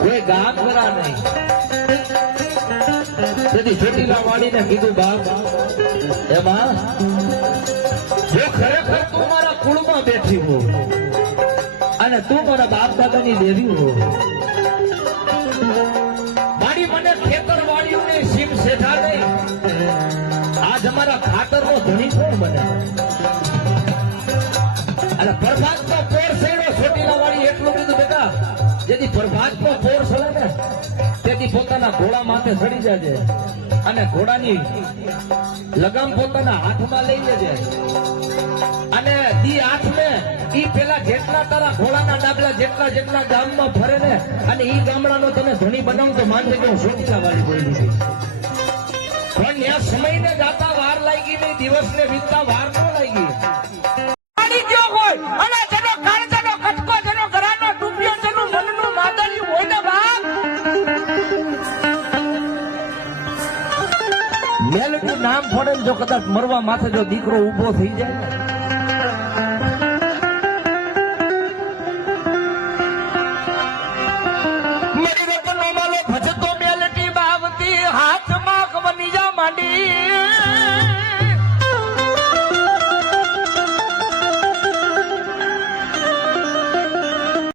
કોઈ ગામ કરા નહીં. તેથી ચોટીલા વાળીને કીધું બાપ એમાં જો ખરેખર તું મારા કુળમાં બેઠી હો અને તું મારા બાપ દાદાની દેવી હો, મારી મને ખેતર વાળીઓને સીમ શેઠા નહીં, આજ અમારા ખાતરનો ધણી કોણ બને? અને પ્રભાતનો પોર સેડો ચોટીલા વાળી એટલું કીધું બેટા, જેથી પ્રભાતનો પોર સડે ને તેથી પોતાના ઘોડા માથે ચડી જાજે અને ઘોડાની લગામ પોતાના હાથમાં લઈ લેજે અને દી હાથને ઈ પેલા જેટલા તારા ઘોડાના ડાબલા જેટલા ગામમાં ફરે ને અને ઈ ગામડાનો તને ધણી બનાવ તો માનજે કે હું ચોટીલા વાળી બોલી હતી. પણ ત્યાં સમયને જાતા વાર લાગી નહીં, દિવસને વીતતા વાર ન લાગી. મેલનું નામ પડે જો કદાચ મરવા માથે જો દીકરો ઉભો થઈ જાય